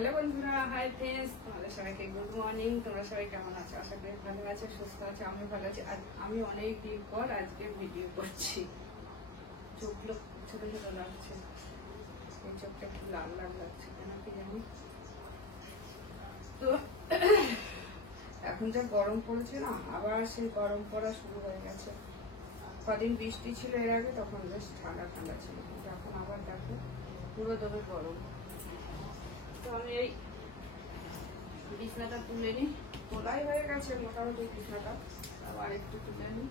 Hello বন্ধুরা, hi friends, তোমাদের সবাইকে গুড মর্নিং। তোমরা সবাই কেমন আছো? আশা করি ভালো আছো, সুস্থ আছো। আমি ভালো আছি। আর আমি অনেক দিন পর আজকে ভিডিও করছি। চোখগুলো ছোট ছোট লাগছে, এই চোখটা একটু লাল লাল লাগছে কেন কি জানি। তো এখন যা গরম পড়েছে না, আবার সেই গরম পড়া শুরু হয়ে গেছে। কদিন বৃষ্টি ছিল এর আগে, তখন বেশ ঠান্ডা ঠান্ডা ছিল, কিন্তু এখন আবার দেখো পুরো দমে গরম। তো আমি এই বিছনাটা তুলে নিই, তোলাই হয়ে গেছে মোটামুটি বিছনাটা, আবার একটু তুলে নিই।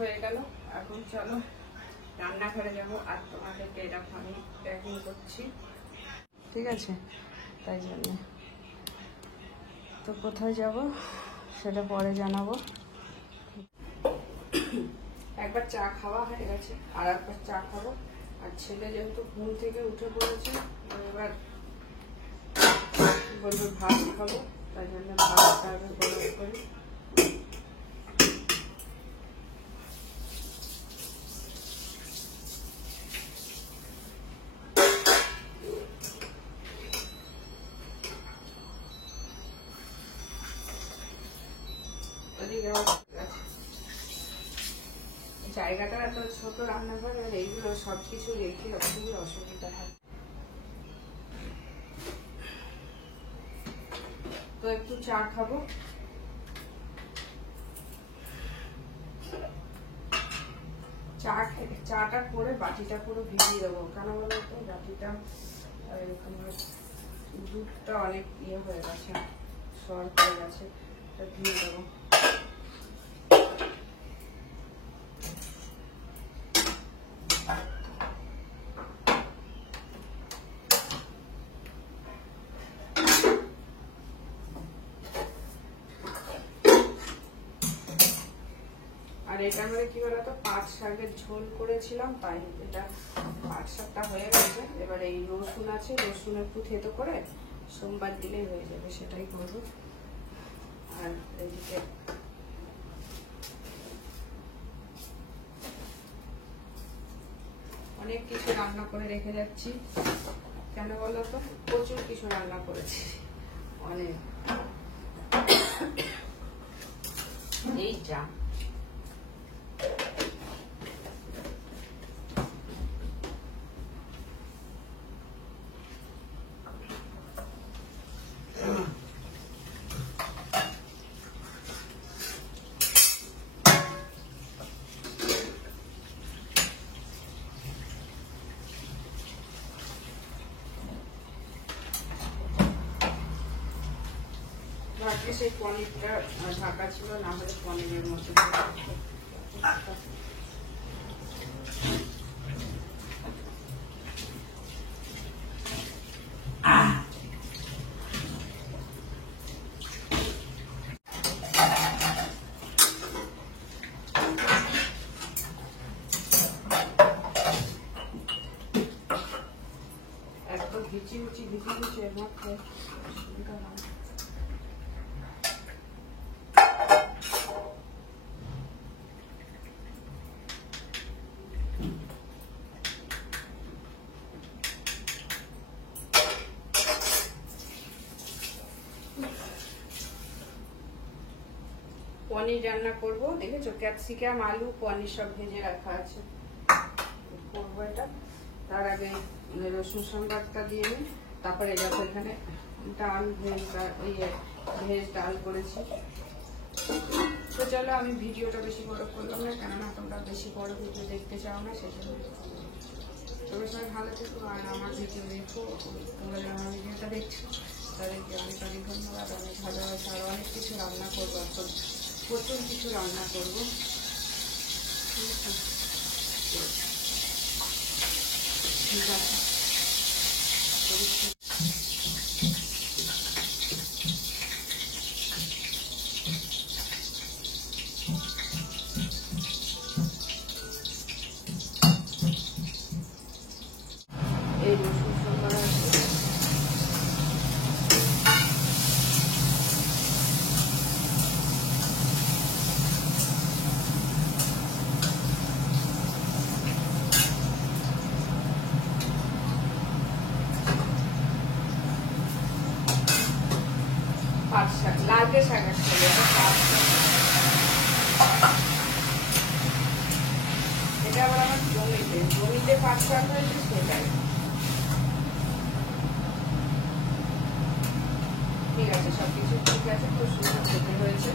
হয়ে গেল, এখন চলো রান্নাঘরে যাবো। আর তোমাদেরকে এরকম আমি প্যাকিং করছি, ঠিক আছে? তাই জন্য তো কোথায় যাব সেটা পরে জানাবো। একবার চা খাওয়া হয়ে গেছে, আর একবার চা খাবো। আর ছেলে যেহেতু ঘুম থেকে উঠে পড়েছে, এবার বলবো ভাত খাবো, তাই জন্য ভাতটা আগে গরম করি। জায়গাটা এত ছোট রান্নাঘর, আর এইগুলো সবকিছু রেখে খুবই অসুবিধা হয়। তো একটু চা খাবো। চাটা করে বাটিটা পুরো ভিজিয়ে দেবো, কেন বলতো বাটিটা দুধটা অনেক ইয়ে হয়ে গেছে, সর হয়ে গেছে, ধুয়ে দেবো। আর এটা মানে কি বলতো, পাট শাকের ঝোল করেছিলাম, তাই এটা পাট শাকটা হয়ে গেছে। এবার এই রসুন আছে, রসুন একটু থেতো করে সোমবার দিলেই হয়ে যাবে, সেটাই করবো। আর এদিকে অনেক কিছু রান্না করে রেখে যাচ্ছি, কেন বলতো, প্রচুর কিছু রান্না করেছি, অনেক। এই যা ভাগ্যে সেই পনিরটা ঢাকা ছিল, না হলে পনিরের মতো। একদম ভিচি ভিচি এর মধ্যে অসুবিধা হয়। পনির রান্না করব, দেখেছো ক্যাপসিকাম আলু পনির সব ভেজে রাখা আছে, করবো আগে রসুন সম্বারটা দিয়ে নিই, তারপরে দেখো এখানে ডাল ভেজ ডাল করেছি। তো চলো আমি ভিডিওটা বেশি বড় করলাম না, কেননা তোমরা বেশি বড় ভিডিও দেখতে চাও না, সেজন্য। তোমরা সবাই ভালো থেকো আর আমার ভিডিও দেখো। তোমরা যারা আমার ভিডিওটা দেখছো তাদেরকে অনেক অনেক ধন্যবাদ, অনেক ভালোবাসা। আর অনেক কিছু রান্না করবো, এখন প্রচুর কিছু রান্না করবো। ঠিক আছে, এই রসুন সম্বার আছে। পাট শাক, লালকে শাক আসছে, এটা আবার আমার জমিতে পাট শাক হয়েছে সেটাই। ঠিক আছে, সবকিছু ঠিক আছে, খুব সুন্দর খেতে হয়েছে।